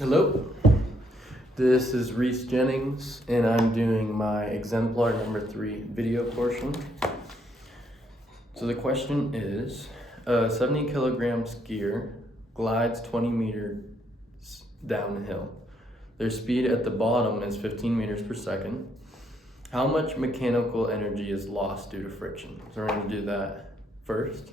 Hello, this is Reese Jennings, and I'm doing my exemplar number 3 video portion. So the question is, a 70 kilogram skier glides 20 meters downhill. Their speed at the bottom is 15 meters per second. How much mechanical energy is lost due to friction? So we're going to do that first.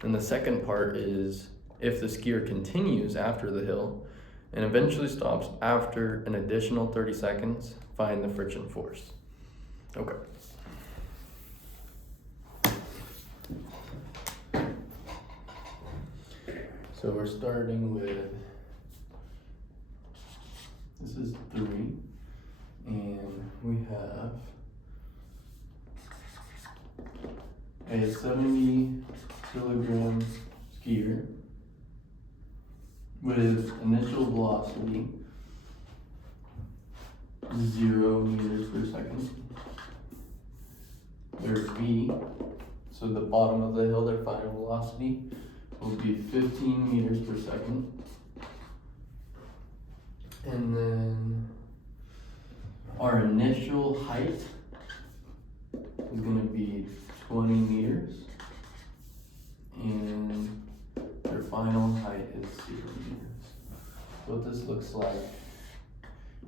And the second part is, if the skier continues after the hill and eventually stops after an additional 30 seconds, find the friction force. Okay. So we're starting with, this is 3, and we have a 70 kilogram skier with initial velocity 0 meters per second. Their V, so the bottom of the hill, their final velocity will be 15 meters per second. And then our initial height is going to be 20 meters. And their final height is 0 meters. So what this looks like,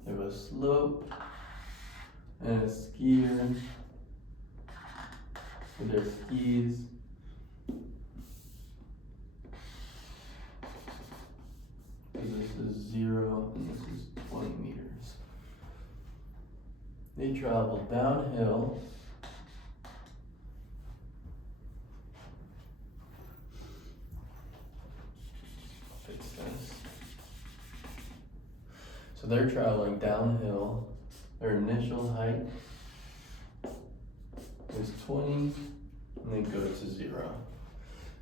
you have a slope and a skier with their skis. So this is 0 and this is 20 meters. They travel downhill . So they're traveling downhill. Their initial height is 20, and they go to 0.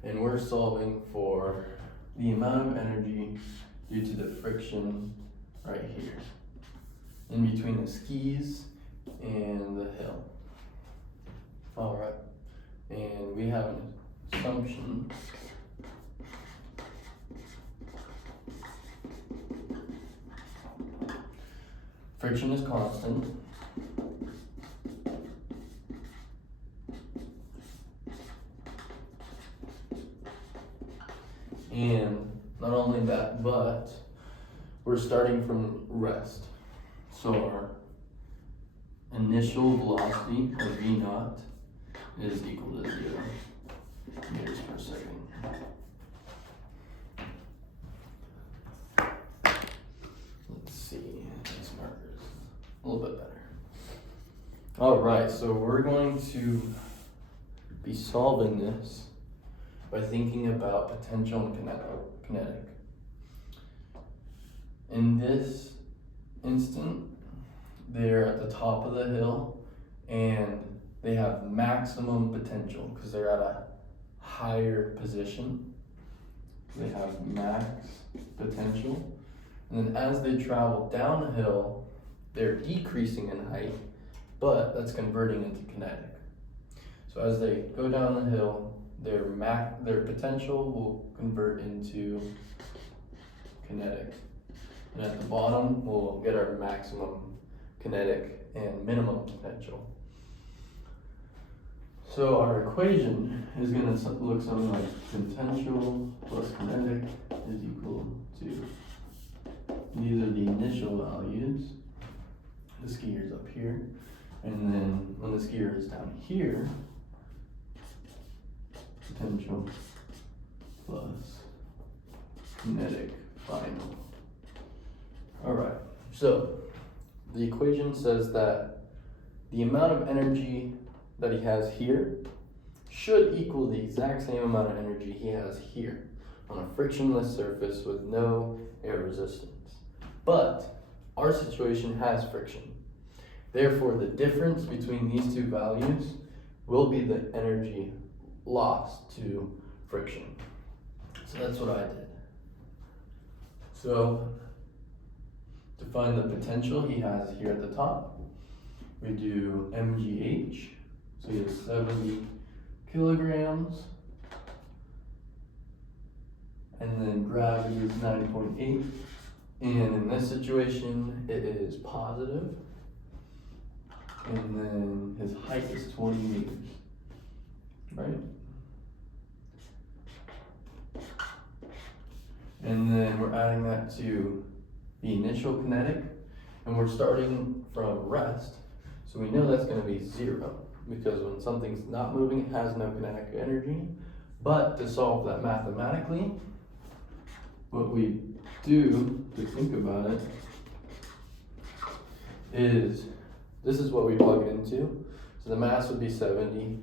And we're solving for the amount of energy due to the friction right here, in between the skis and the hill. All right, and we have an assumption . Friction is constant. And not only that, but we're starting from rest. So our initial velocity, or V naught, is equal to 0 meters per second. Let's see, these markers a little bit better. All right, so we're going to be solving this by thinking about potential and kinetic. In this instant, they're at the top of the hill and they have maximum potential because they're at a higher position. They have max potential. And then as they travel downhill, they're decreasing in height, but that's converting into kinetic. So as they go down the hill, their potential will convert into kinetic. And at the bottom, we'll get our maximum kinetic and minimum potential. So our equation is going to look something like potential plus kinetic is equal to, these are the initial values. The skier's up here. And then when the skier is down here, potential plus kinetic final. All right, so the equation says that the amount of energy that he has here should equal the exact same amount of energy he has here on a frictionless surface with no air resistance. But our situation has friction. Therefore, the difference between these two values will be the energy lost to friction. So that's what I did. So to find the potential he has here at the top, we do MGH. So he has 70 kilograms. And then gravity is 9.8. And in this situation, it is positive. And then his height is 20 meters, right? And then we're adding that to the initial kinetic, and we're starting from rest. So we know that's going to be 0, because when something's not moving, it has no kinetic energy. But to solve that mathematically, what we do to think about it is, this is what we plug it into. So the mass would be 70,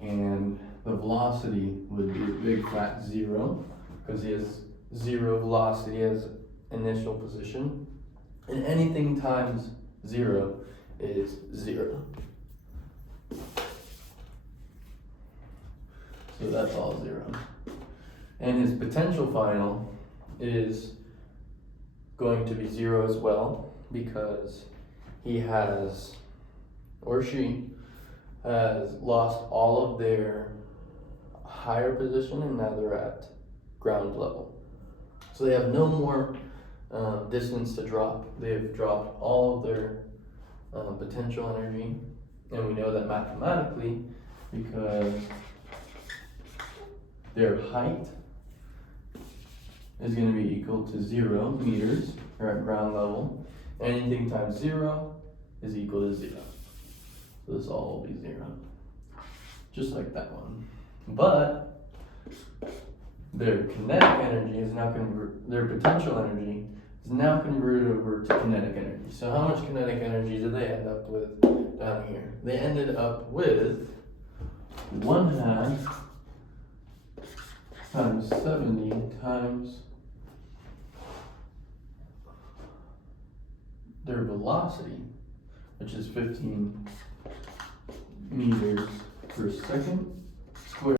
and the velocity would be a big fat 0, because he has 0 velocity as initial position. And anything times 0 is 0. So that's all 0. And his potential final is going to be 0 as well, because he has, or she has, lost all of their higher position, and now they're at ground level. So they have no more distance to drop. They've dropped all of their potential energy, and we know that mathematically, because their height is going to be equal to 0 meters. They're at ground level. Anything times 0 is equal to 0. So this all will be 0. Just like that one. But their kinetic energy is now their potential energy is now converted over to kinetic energy. So how much kinetic energy did they end up with down here? They ended up with 1/2 times 70 times their velocity, which is 15 meters per second.